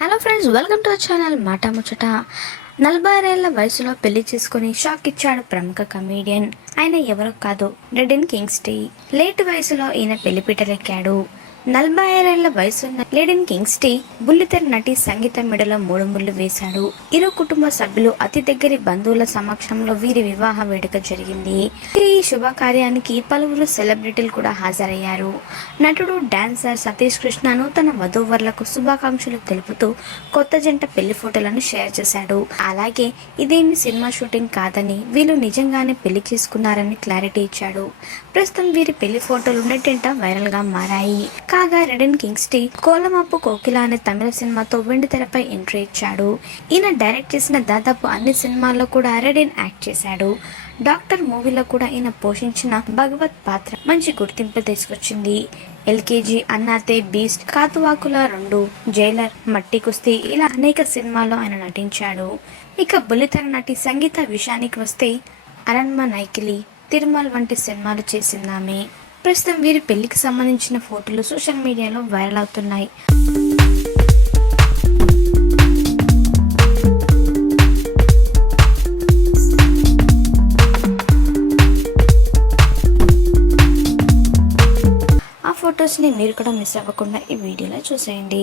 Hello friends welcome to our channel మాట ముచ్చట నలభై వయసులో పెళ్ళి చేసుకుని షాక్ ఇచ్చాడు ప్రముఖ కమేడియన్ ఆయన ఎవరో కాదు రెడెన్ కింగ్స్టీ లేట్ వయసులో ఈయన పెళ్ళిపీటలెక్కాడు నలభై ఆరేళ్ళ వయసున్న లేడెన్ కింగ్స్టీ బుల్లితెర నటి సంగీత మెడలో మూడు ముళ్ళు వేశాడు. ఇరు కుటుంబ సభ్యులు అతి దగ్గరి బంధువుల సమక్షంలో వీరి వివాహ వేడుక జరిగింది. ఈ శుభకార్యానికి పలువురు సెలబ్రిటీలు కూడా హాజరయ్యారు. నటుడు డాన్సర్ సతీష్ కృష్ణను తన వధూవరులకు శుభాకాంక్షలు తెలుపుతూ కొత్త జంట పెళ్ళి ఫోటోలను షేర్ చేశాడు. అలాగే ఇదేమి సినిమా షూటింగ్ కాదని వీళ్ళు నిజంగానే పెళ్ళి చేసుకున్నారని క్లారిటీ ఇచ్చాడు. ప్రస్తుతం వీరి పెళ్ళి ఫోటోలు ఉండేటంట వైరల్గా మారాయి. కాగా రెడెన్ కింగ్స్టీ కోలమాపు కోకిల అనే తమిళ సినిమాతో వెండి తెరపై ఎంట్రీ ఇచ్చాడు. ఈయన డైరెక్ట్ చేసిన దాదాపు అన్ని సినిమాల్లో కూడా రెడెన్ యాక్ట్ చేశాడు. డాక్టర్ మూవీలో కూడా ఈయన పోషించిన భగవత్ పాత్ర మంచి గుర్తింపు తీసుకొచ్చింది. ఎల్కేజీ అన్నాతే బీస్ట్ కాతువాకుల రెండు జైలర్ మట్టి కుస్తీ ఇలా అనేక సినిమాల్లో ఆయన నటించాడు. ఇక బుల్లితెర నటి సంగీత విషయానికి వస్తే అరణ్మ నైకిలి తిరుమల్ వంటి సినిమాలు చేసిందామే. ప్రస్తుతం వీరి పెళ్ళికి సంబంధించిన ఫోటోలు సోషల్ మీడియాలో వైరల్ అవుతున్నాయి. ఆ ఫొటోస్ని మీరు కూడా మిస్ అవ్వకుండా ఈ వీడియోలో చూసేయండి.